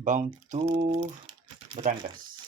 bound to Batangas.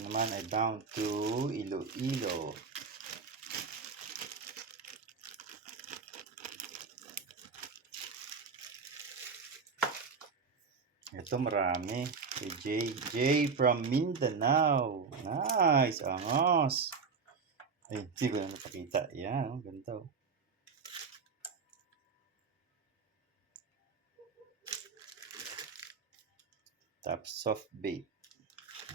Ito naman ay bound to Iloilo. Ito marami. Kay J from Mindanao. Nice! Angos! Ay, hindi ko na napakita. Yan, ganito. Tapos soft bait.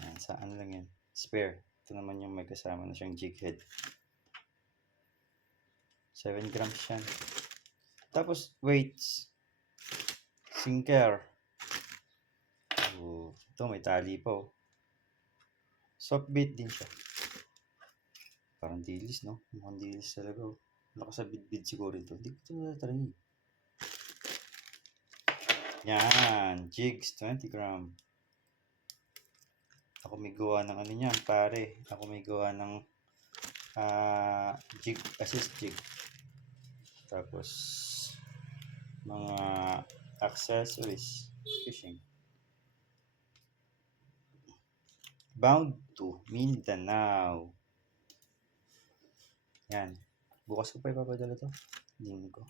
Yan, saan lang yan? Spare. Ito naman yung may kasama na siyang jig head. 7 grams yan. Tapos weights. Sinker. Oh, ito may tali pa oh. Soft bait din siya. Parang dilis, no? Mukhang dilis talaga oh. Nakasabit-bit siguro ito. Hindi ko ito natatry. Yan. Jigs, 20 gram. Ako may gawa ng ano niyan, pare. Ako may gawa ng jig, assist jig. Tapos, mga accessories. Fishing. Bound to Mindanao. Yan. Bukas ko pa ipapadala to. Hindi ko.